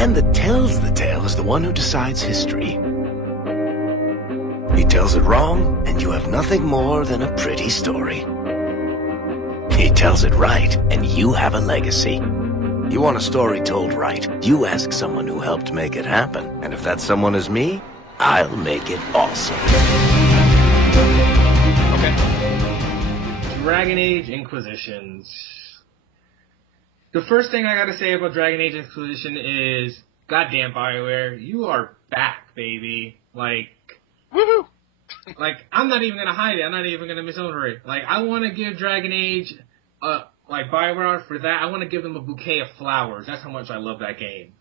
hand that tells the tale is the one who decides history. He tells it wrong, and you have nothing more than a pretty story. He tells it right, and you have a legacy. You want a story told right, you ask someone who helped make it happen. And if that someone is me, I'll make it awesome. Okay. Dragon Age Inquisitions. The first thing I gotta say about Dragon Age Inquisition is, goddamn BioWare, you are back, baby. Like, Woohoo! like, I'm not even gonna hide it. I'm not even gonna misover it. Like, I want to give Dragon Age, like, BioWare for that. I want to give them a bouquet of flowers. That's how much I love that game.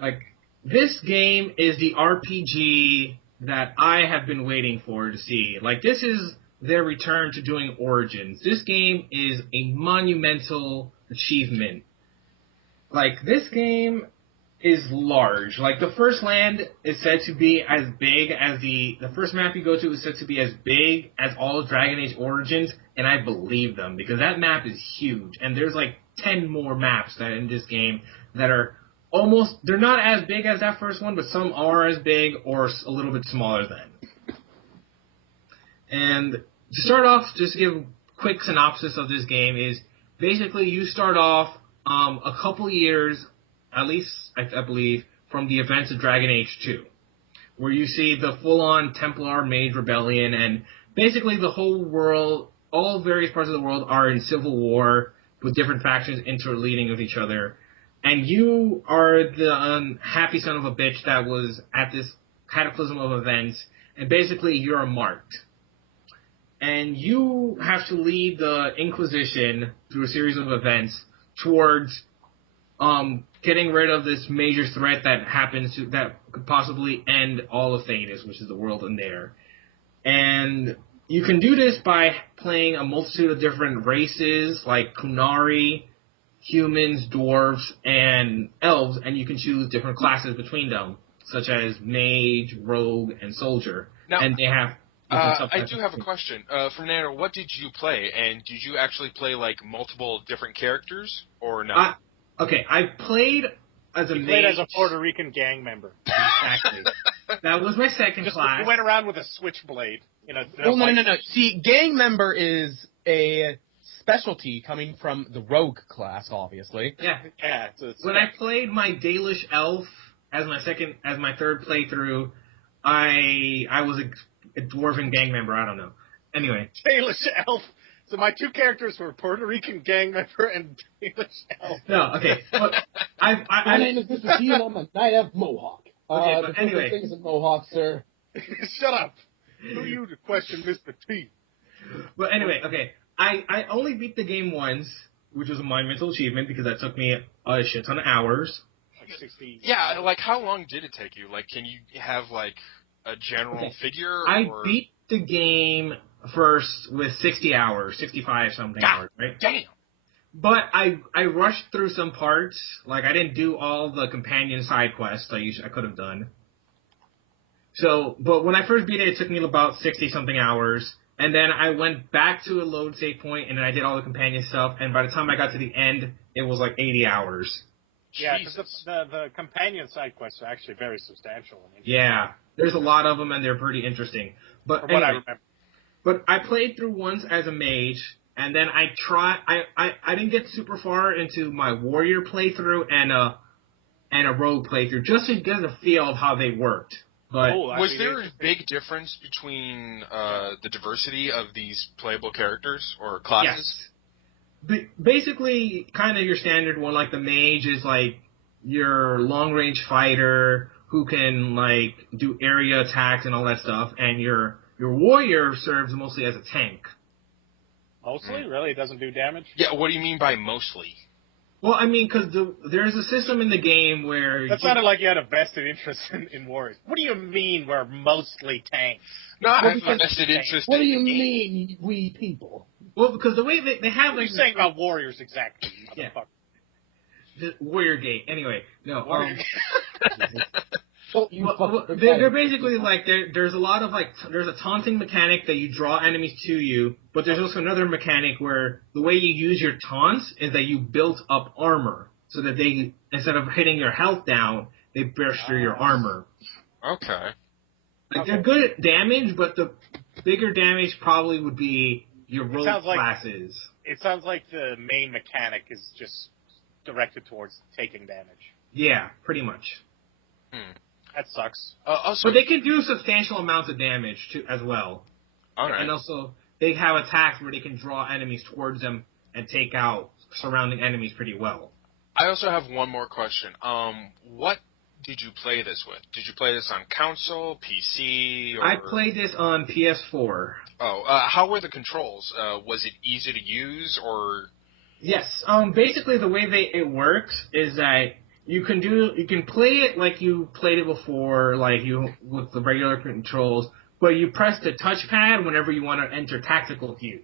Like, this game is the RPG that I have been waiting for to see. Like, this is their return to doing Origins. This game is a monumental achievement. Like, this game is large. Like, the first land is said to be as big as the first map you go to is said to be as big as all of Dragon Age Origins, and I believe them, because that map is huge, and there's like 10 more maps that in this game that are almost, they're not as big as that first one, but some are as big or a little bit smaller than. And to start off, just to give a quick synopsis of this game is, basically you start off a couple years, at least I believe, from the events of Dragon Age 2, where you see the full-on Templar Mage Rebellion, and basically the whole world, all various parts of the world are in civil war with different factions interleading with each other. And you are the unhappy son of a bitch that was at this cataclysm of events, and basically you're marked. And you have to lead the Inquisition through a series of events towards getting rid of this major threat that could possibly end all of Thedas, which is the world in there. And you can do this by playing a multitude of different races, like Kunari, humans, dwarves, and elves, and you can choose different classes between them, such as mage, rogue, and soldier. Now, and they have... I do have a question. Fernando, what did you play? And did you actually play, like, multiple different characters, or no? Okay, I played as a mage. Played as a Puerto Rican gang member. Exactly. That was my second class. You went around with a switchblade. Well, no. See, gang member is a specialty coming from the rogue class, obviously. Yeah. When I played my Dalish elf as my third playthrough, I was a dwarven gang member. I don't know. Anyway. Dalish elf. So my two characters were Puerto Rican gang member and Dalish elf. No, okay. But my name is Mr. T, and I'm a Night Elf Mohawk. Okay, but anyway. Things in Mohawk, sir. Shut up. Who are you to question Mr. T? But anyway, okay. I only beat the game once, which was a monumental achievement because that took me a shit ton of hours. Like 60. Yeah, like, how long did it take you? Like, can you have, like, a general figure? I beat the game first with 60 hours, 65-something hours, right? Damn! But I rushed through some parts. Like, I didn't do all the companion side quests I could have done. So, but when I first beat it, it took me about 60-something hours. And then I went back to a load save point, and then I did all the companion stuff. And by the time I got to the end, it was like 80 hours. Yeah, because the companion side quests are actually very substantial. Yeah, there's a lot of them, and they're pretty interesting. But From anyway, what I remember. But I played through once as a mage, and then I didn't get super far into my warrior playthrough and a rogue playthrough, just to get a feel of how they worked. But was there a big difference between the diversity of these playable characters or classes? Yes. Basically, kind of your standard one, like the mage is like your long-range fighter who can like do area attacks and all that stuff, and your warrior serves mostly as a tank. Mostly? Really? It doesn't do damage? Yeah, what do you mean by mostly? Well, I mean, because there's a system in the game where... That sounded like you had a vested interest in warriors. What do you mean we're mostly tanks? No, I have a vested interest What do you mean, we people? Well, because the way they have... What are you saying about warriors exactly, yeah. motherfucker? The warrior gate. Anyway, no. They're basically like there's a lot of like there's a taunting mechanic that you draw enemies to you, but there's also another mechanic where the way you use your taunts is that you build up armor. so that they, instead of hitting your health down, they burst through your armor. Okay. Like, they're good at damage, but the bigger damage probably would be your rogue classes. It sounds like the main mechanic is just directed towards taking damage. Yeah, pretty much. That sucks. Also, But they can do substantial amounts of damage too, as well. all right. And also, they have attacks where they can draw enemies towards them and take out surrounding enemies pretty well. I also have one more question. What did you play this with? Did you play this on console, PC, or... I played this on PS4. Oh, how were the controls? Was it easy to use, or... Yes. Basically, the way it works is that you can play it like you played it before, with the regular controls, but you press the touchpad whenever you want to enter tactical view.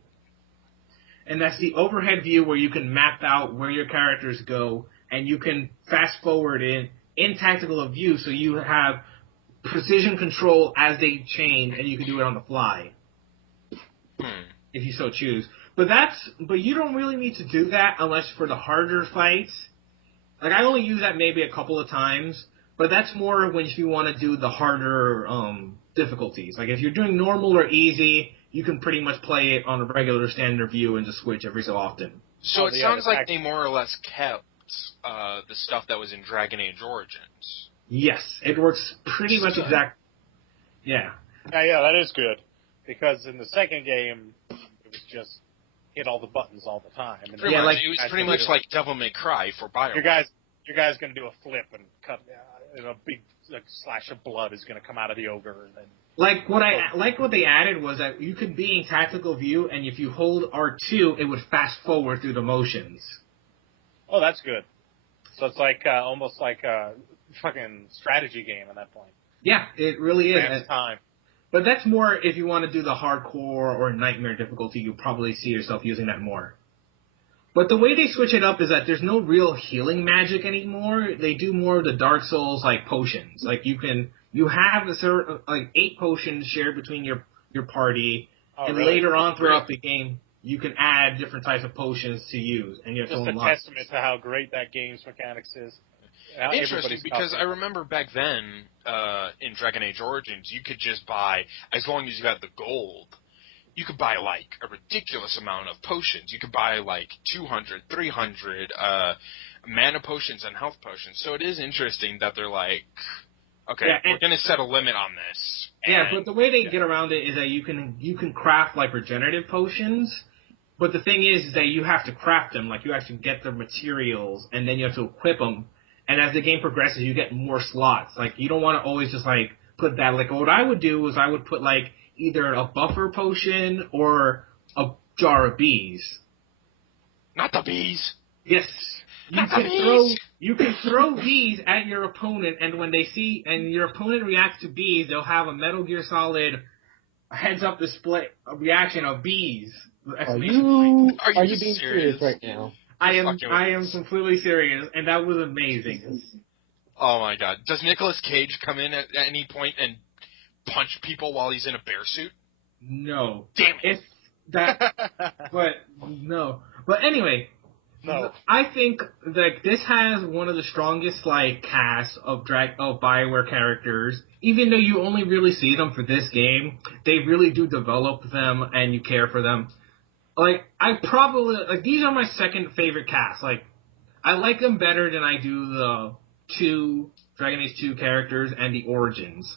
And that's the overhead view where you can map out where your characters go, and you can fast forward in tactical view, so you have precision control as they change, and you can do it on the fly. If you so choose. But you don't really need to do that unless for the harder fights. Like, I only use that maybe a couple of times, but that's more when you want to do the harder difficulties. Like, if you're doing normal or easy, you can pretty much play it on a regular standard view and just switch every so often. So it sounds like they more or less kept the stuff that was in Dragon Age Origins. Yes, it works pretty much exact. Yeah. Yeah, that is good. Because in the second game, it was just hit all the buttons all the time. And it was pretty much like Devil May Cry for BioWare. Your guy's going to do a flip and cut, and a big slash of blood is going to come out of the ogre. And then, what they added was that you could be in tactical view, and if you hold R2, it would fast forward through the motions. Oh, that's good. So it's like almost like a fucking strategy game at that point. Yeah, it really is. Advanced time. But that's more if you want to do the hardcore or nightmare difficulty, you'll probably see yourself using that more. But the way they switch it up is that there's no real healing magic anymore. They do more of the Dark Souls like potions. Like you have a certain 8 potions shared between your party, and really? later on throughout the game you can add different types of potions to use, and you have just to unlock. A testament to how great that game's mechanics is. Interesting, because I remember back then, in Dragon Age Origins, you could just buy, as long as you had the gold, you could buy, like, a ridiculous amount of potions. You could buy, like, 200, 300 mana potions and health potions. So it is interesting that they're like, okay, we're going to set a limit on this. Yeah, but the way they get around it is that you can craft, like, regenerative potions. But the thing is that you have to craft them. Like, you have to get the materials, and then you have to equip them. And as the game progresses, you get more slots. Like, you don't want to always just, like, put that. Like, what I would do is I would put, like, either a buffer potion or a jar of bees. Not the bees! Yes. You can throw bees at your opponent, and when they see, and your opponent reacts to bees, they'll have a Metal Gear Solid heads-up display reaction of bees. Are you being serious right now? I am completely serious, and that was amazing. Oh my god. Does Nicolas Cage come in at any point and punch people while he's in a bear suit? No. Damn it. But no. But anyway, no. I think that this has one of the strongest casts of BioWare characters. Even though you only really see them for this game, they really do develop them and you care for them. These are my second favorite casts. I like them better than I do the 2 Dragon Age 2 characters and the Origins.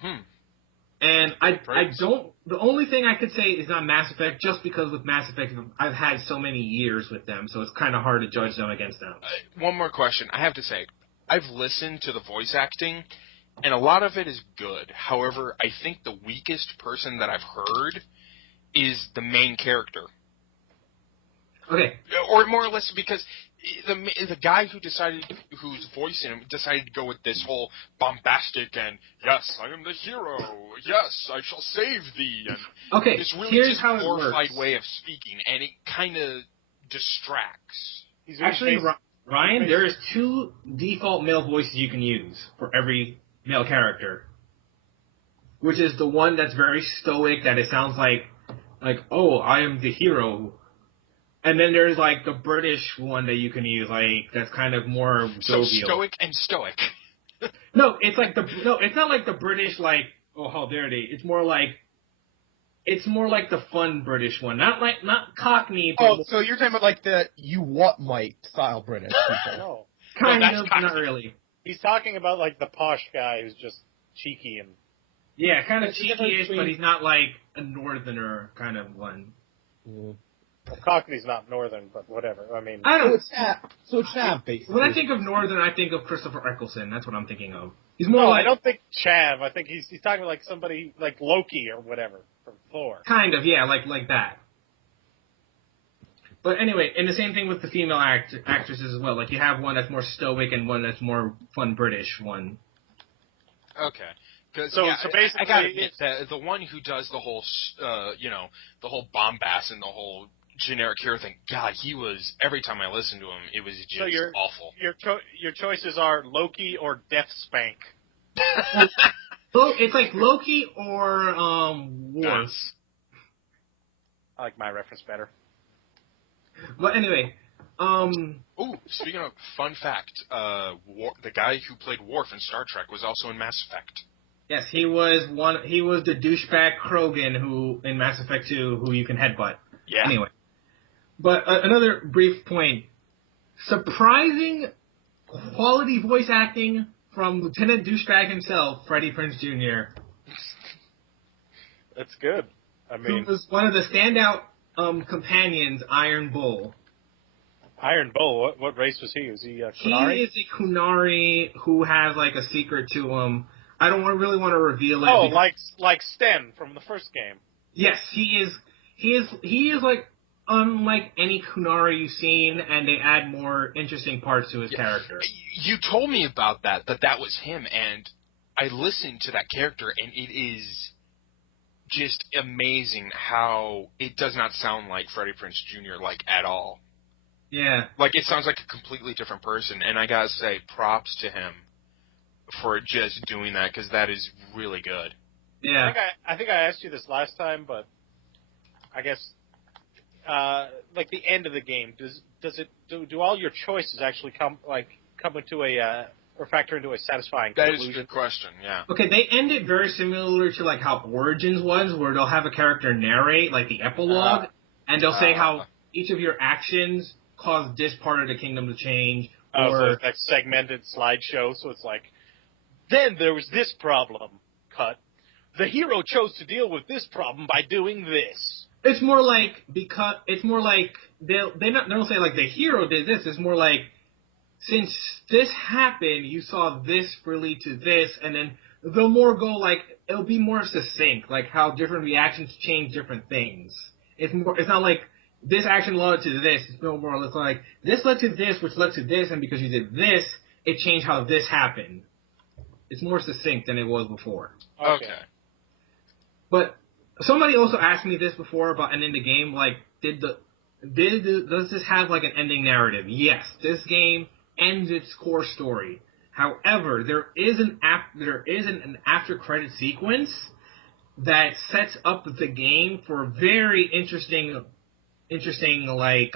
And the only thing I could say is not Mass Effect, just because with Mass Effect, I've had so many years with them, so it's kind of hard to judge them against them. One more question. I have to say, I've listened to the voice acting, and a lot of it is good. However, I think the weakest person that I've heard is the main character. Okay. Or more or less because the guy who's voicing him decided to go with this whole bombastic and, yes, I am the hero, yes, I shall save thee, and this really just glorified way of speaking, and it kind of distracts. Actually, Ryan, there is 2 default male voices you can use for every male character, which is the one that's very stoic, that it sounds like, oh, I am the hero. And then there's like the British one that you can use, like that's kind of more So jovial. stoic and stoic. No, it's not like the British like, oh, how dare they? It's more like the fun British one, not Cockney. But so you're talking about like the you what might style British people. No. kind that's of, Cockney. not really. He's talking about like the posh guy who's just cheeky and. Yeah, kind of There's a difference cheeky-ish, but between- he's not like a northerner kind of one. Well, Cockney's not northern, but whatever. I mean, I don't. So it's Chav, basically. When I think of northern, I think of Christopher Eccleston. That's what I'm thinking of. He's more no, like I don't think Chav. I think he's talking about like somebody like Loki or whatever from Thor. kind of, yeah, like that. But anyway, and the same thing with the female actresses as well. Like you have one that's more stoic and one that's more fun British one. Okay. So basically, I gotta admit that the one who does the whole, the whole bombast and the whole generic hero thing. God, he was every time I listened to him, it was just awful. Your choices are Loki or Death Spank. It's like Loki or Worf. I like my reference better. But anyway, Ooh, speaking of fun fact, the guy who played Worf in Star Trek was also in Mass Effect. yes, he was the douchebag Krogan who in Mass Effect 2 who you can headbutt. Yeah. Anyway, but another brief point: surprising quality voice acting from Lieutenant Douchebag himself, Freddie Prinze Jr. That's good. I mean, who was one of the standout companions, Iron Bull. Iron Bull. What race was he? Was he Kunari? He is a Kunari who has like a secret to him. I don't really want to reveal it. Oh, like Sten from the first game. Yes, he is. He is like unlike any Kunari you've seen, and they add more interesting parts to his character. You told me about that was him, and I listened to that character, and it is just amazing how it does not sound like Freddie Prinze Jr. like at all. Yeah. Like it sounds like a completely different person, and I gotta say props to him for just doing that because that is really good. Yeah. I think I asked you this last time, but I guess like the end of the game, do all your choices actually come into a or factor into a satisfying conclusion? That is a good question. Yeah. Okay, they end it very similar to like how Origins was, where they'll have a character narrate like the epilogue, and they'll say how each of your actions caused this part of the kingdom to change. So it's like segmented slideshow. So it's like, then there was this problem. Cut. The hero chose to deal with this problem by doing this. It's more like they don't say like the hero did this. It's more like since this happened, you saw this lead to this, and then they'll more go like it'll be more succinct, like how different reactions change different things. It's not like this action led to this. It's no more. It's like this led to this, which led to this, and because you did this, it changed how this happened. It's more succinct than it was before. Okay. But somebody also asked me this before about ending the game. Like, does this have like an ending narrative? Yes, this game ends its core story. However, there is an after credit sequence that sets up the game for a very interesting like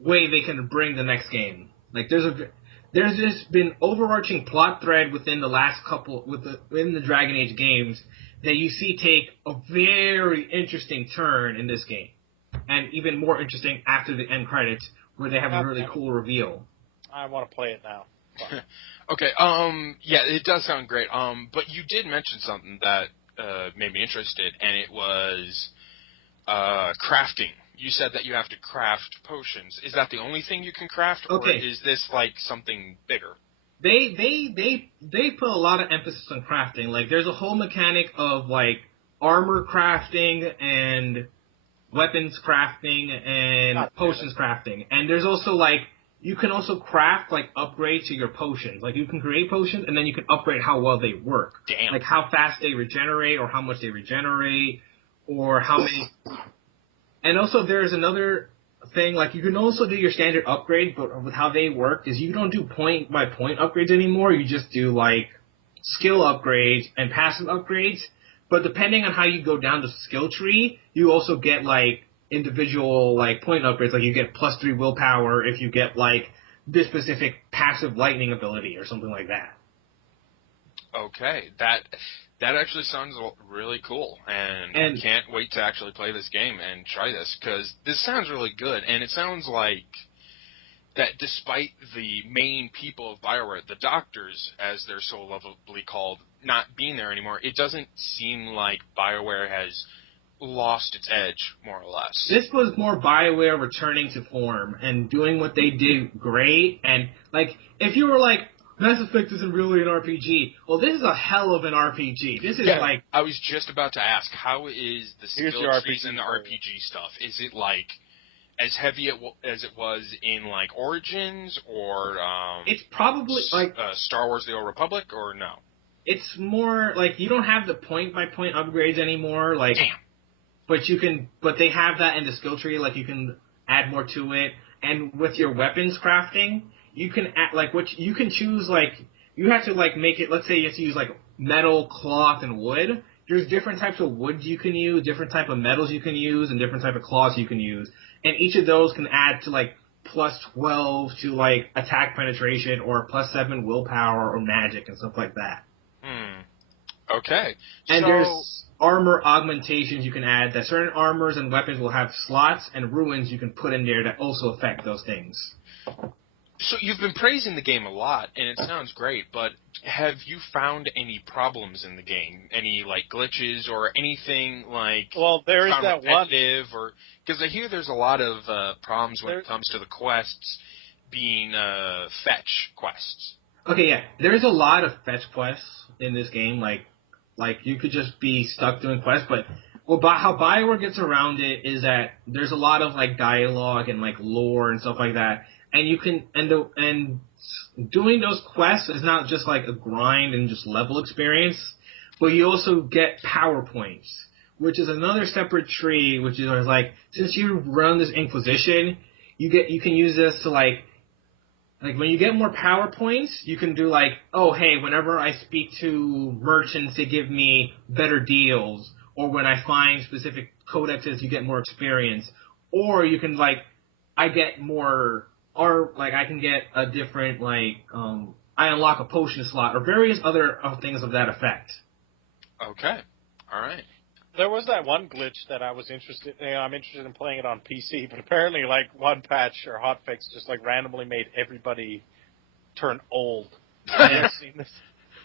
way they can bring the next game. Like there's just been overarching plot thread within the last couple within the Dragon Age games that you see take a very interesting turn in this game, and even more interesting after the end credits where they have a really cool reveal. I want to play it now. Okay. Yeah, it does sound great. But you did mention something that made me interested, and it was crafting. You said that you have to craft potions. Is that the only thing you can craft, or is this like something bigger? They put a lot of emphasis on crafting. Like there's a whole mechanic of like armor crafting and weapons crafting and potions crafting. And there's also like you can also craft like upgrades to your potions. Like you can create potions and then you can upgrade how well they work. Damn. Like how fast they regenerate or how much they regenerate or how many. And also there's another thing, like you can also do your standard upgrades, but with how they work is you don't do point by point upgrades anymore. You just do like skill upgrades and passive upgrades. But depending on how you go down the skill tree, you also get like individual like point upgrades. Like you get +3 willpower if you get like this specific passive lightning ability or something like that. Okay, that actually sounds really cool, and I can't wait to actually play this game and try this, because this sounds really good, and it sounds like that despite the main people of BioWare, the doctors, as they're so lovably called, not being there anymore, it doesn't seem like BioWare has lost its edge, more or less. This was more BioWare returning to form and doing what they did great, and, like, if you were like, Mass Effect isn't really an RPG. Well, this is a hell of an RPG. This is like... I was just about to ask, how is the skill trees and the RPG stuff? Is it, like, as heavy as it was in, like, Origins, or... it's probably, like... Star Wars The Old Republic, or no? It's more, like, you don't have the point-by-point upgrades anymore, like... Damn. But they have that in the skill tree, like, you can add more to it. And with your weapons crafting... You can you can choose, like, you have to, like, make it, let's say you have to use, like, metal, cloth, and wood. There's different types of woods you can use, different type of metals you can use, and different type of cloths you can use. And each of those can add to, like, +12 to, like, attack penetration, or +7 willpower, or magic, and stuff like that. Okay. And there's armor augmentations you can add, that certain armors and weapons will have slots and ruins you can put in there that also affect those things. So you've been praising the game a lot, and it sounds great, but have you found any problems in the game? Any, like, glitches or anything, like, well, there is that one, or because I hear there's a lot of problems when it comes to the quests being fetch quests. Okay, yeah, there's a lot of fetch quests in this game, like you could just be stuck doing quests, but how BioWare gets around it is that there's a lot of, like, dialogue and, like, lore and stuff like that. And you can, and doing those quests is not just like a grind and just level experience, but you also get power points, which is another separate tree, which is like, since you run this Inquisition, you can use this to like when you get more power points, you can do like, oh hey, whenever I speak to merchants, they give me better deals, or when I find specific codexes, you get more experience, or you can like, I get more... Or, like, I can get a different, like, I unlock a potion slot, or various other things of that effect. Okay. All right. There was that one glitch that I was interested in. I'm interested in playing it on PC, but apparently, like, one patch or hotfix just, like, randomly made everybody turn old. I've seen this.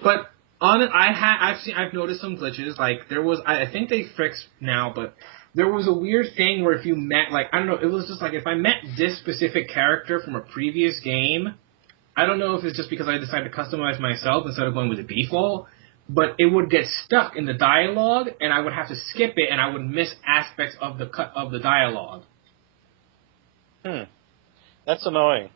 But, I've noticed some glitches. Like, there was, I think they fixed now, but... There was a weird thing where if you met, like, I don't know, it was just like, if I met this specific character from a previous game, I don't know if it's just because I decided to customize myself instead of going with the default, but it would get stuck in the dialogue, and I would have to skip it, and I would miss aspects of the dialogue. That's annoying.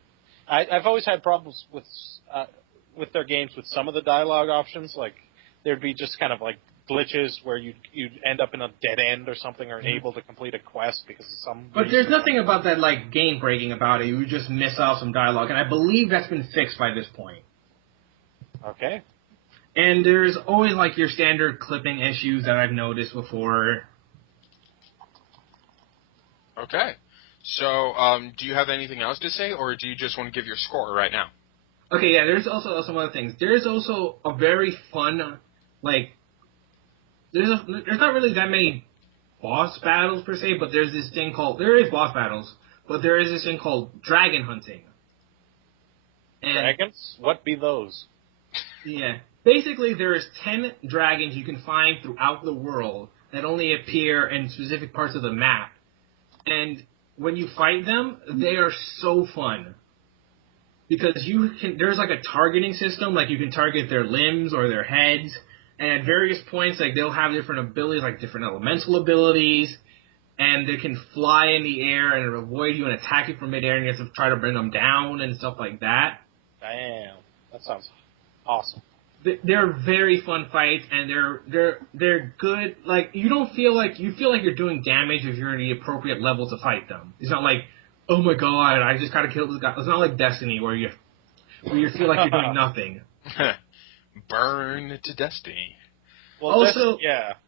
I've always had problems with their games with some of the dialogue options, like, there'd be just kind of, like, glitches where you'd end up in a dead end or something, or unable to complete a quest because of some... But there's nothing about that, like, game-breaking about it. You just miss out some dialogue, and I believe that's been fixed by this point. Okay. And there's always, like, your standard clipping issues that I've noticed before. Okay. So, do you have anything else to say, or do you just want to give your score right now? Okay, yeah, there's also some other things. There's also a very fun, like... There's not really that many boss battles per se, but there's this thing called... There is boss battles, but there is this thing called dragon hunting. And dragons? What be those? Yeah. Basically, there's 10 dragons you can find throughout the world that only appear in specific parts of the map. And when you fight them, they are so fun. Because there's like a targeting system, like you can target their limbs or their heads. And at various points, like, they'll have different abilities, like different elemental abilities, and they can fly in the air and avoid you and attack you from midair, and you have to try to bring them down and stuff like that. Damn, that sounds awesome. They're very fun fights, and they're good. Like, you feel like you're doing damage if you're in the appropriate level to fight them. It's not like, oh my god, I just gotta kill this guy. It's not like Destiny where you feel like you're doing nothing. Burn to Destiny. Well, also,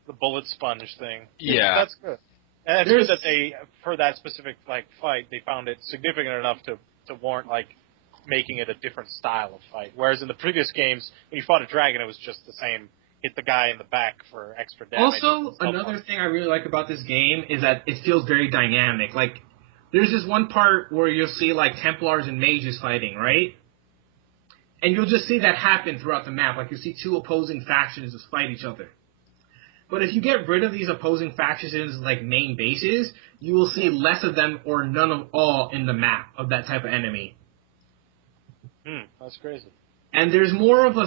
the bullet sponge thing. Yeah. That's good. And it's good that they, for that specific fight, they found it significant enough to warrant making it a different style of fight. Whereas in the previous games, when you fought a dragon, it was just the same. Hit the guy in the back for extra damage. Also, another thing I really like about this game is that it feels very dynamic. Like, there's this one part where you'll see, Templars and mages fighting, right? And you'll just see that happen throughout the map. Like, you'll see two opposing factions just fight each other. But if you get rid of these opposing factions' main bases, you will see less of them or none of all in the map of that type of enemy. That's crazy. And there's more of a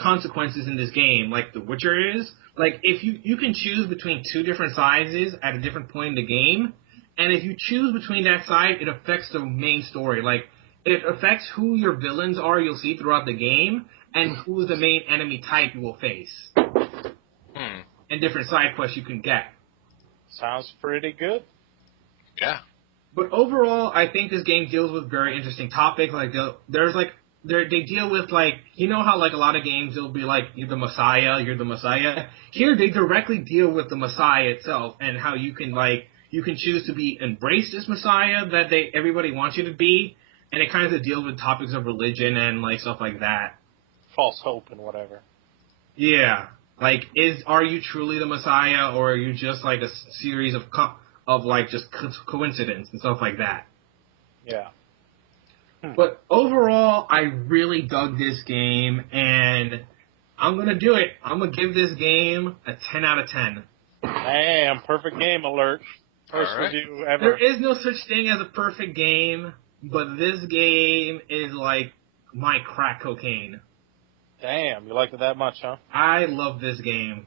consequences in this game, like The Witcher is. Like, if you can choose between two different sizes at a different point in the game, and if you choose between that side, it affects the main story. Like, it affects who your villains are you'll see throughout the game, and who is the main enemy type you will face. And different side quests you can get. Sounds pretty good. Yeah. But overall, I think this game deals with very interesting topics. They deal with you know how a lot of games it'll be you're the Messiah. Here they directly deal with the Messiah itself and how you can choose to be embraced as Messiah that everybody wants you to be, and it kind of deals with topics of religion and stuff like that. False hope and whatever. Yeah, are you truly the Messiah, or are you just a series of just coincidence and stuff like that? Yeah. But overall, I really dug this game, and I'm going to do it. I'm going to give this game a 10 out of 10. Damn, perfect game alert. First review ever. There is no such thing as a perfect game, but this game is my crack cocaine. Damn, you liked it that much, huh? I love this game.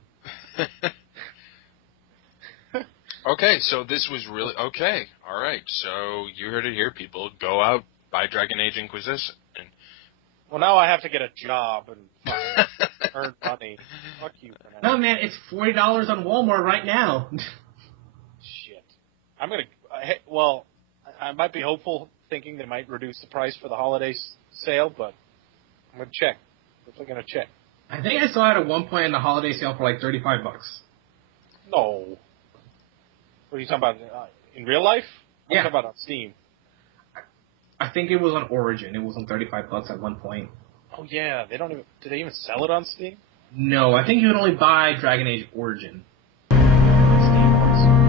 Okay, so this was really... Okay, all right. So you heard it here, people. Go out, buy Dragon Age Inquisition. Well, now I have to get a job and earn money. Fuck you, Fernando. No, man, it's $40 on Walmart right now. Shit. I'm going to... Well, I might be hopeful, thinking they might reduce the price for the holiday sale, but I'm going to check. Definitely going to check. I think I saw it at one point in the holiday sale for $35. No. What are you talking about? In real life? Yeah. I'm talking about on Steam. I think it was on Origin. It was on $35 at one point. Oh yeah, they don't even. Do they even sell it on Steam? No, I think you would only buy Dragon Age Origin. Steam was.